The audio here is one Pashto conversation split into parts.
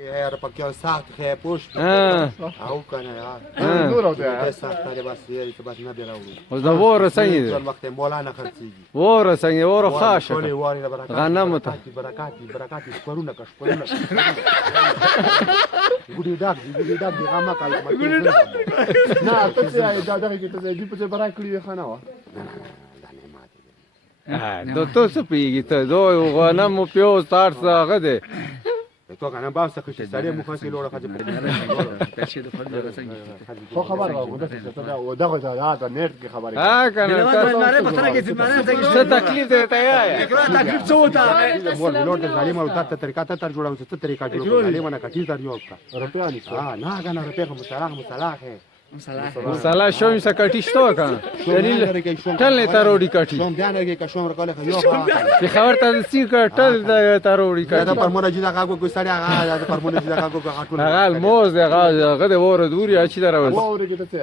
Era pe chiar sact, că puș. Au کنه نور او ته سخت لري بس یې ته بس نه دی راوړو اوس د وره څنګه ټول وخت مولانا خرڅيږي وره څنګه وره خاشه ټول واري برکات غنم ته برکات پرونه کښ پرونه ګډي ډاک دی غما کال ګډي ډاک نه ته څه دا دغه کې ته دې په څه برا کړی خانه و د تو څه پیږي ته دوی غنم پیو تار څه هغه دی تو کنه باز څه چې سړی مخ کې لوړه خځه خو خبر راغو دا څه دا و دغه دا نیټ کې خبره ها کنه څه تکلیف دی ته یا تکلیف څه وته مور لوړ د ظالم او ته طریقه ته تر جوړو څه طریقه جوړو ظالم نه کټی تر یو کا روپیا نشته نه کنه روپیا مصالح مساله شوم سکټی شتو کنه دلیل ټل نه تاروډی کټی شوم بیان کې کا شوم ورکاله یو په خبر ته سی کټل د تاروډی دا کټی پر مونږ جدا کاګو کو سړی هغه دا پر مونږ جدا کاګو کو هټول هغه موز هغه د وره دوری اچي دراوس و اورې کې ته څه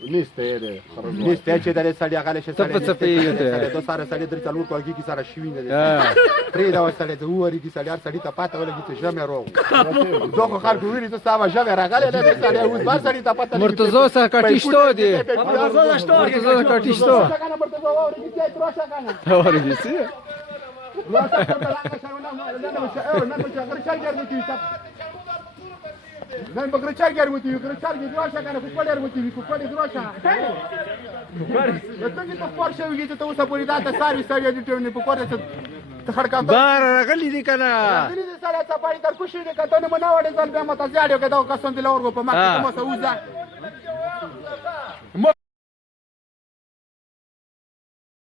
نشته دې خراب نشته چې د سړی هغه له ته په څه پیږي ته دا ساره سړی درې څلور کوګي کی سره شوی نه پرې دا وسړی ته وری کی سړی سړی ته پاته ولګی ته جمع روغ دوه خلکو ویری ته ساوا جمع راغله نه سړی اوس بار سړی ته پاته مرتضی سره کټی شتو دی مرتضی سره کټی شتو اورګی سي نن بګر چای ګرمتی یو کړه چای ګروشه کنه په پړې ورمتی په پړې ګروشه ته چې په پړ شوی چې ته اوسه پوری دا ته ساري سړی دې ټول نه په پړې ته خړکا بار راغلی دی کنه دې سړی ته پای تر کوشي دې کته نه مناوړې ځل به مته زیاډو کې دا کسان دې لور په ما کې مو سوزا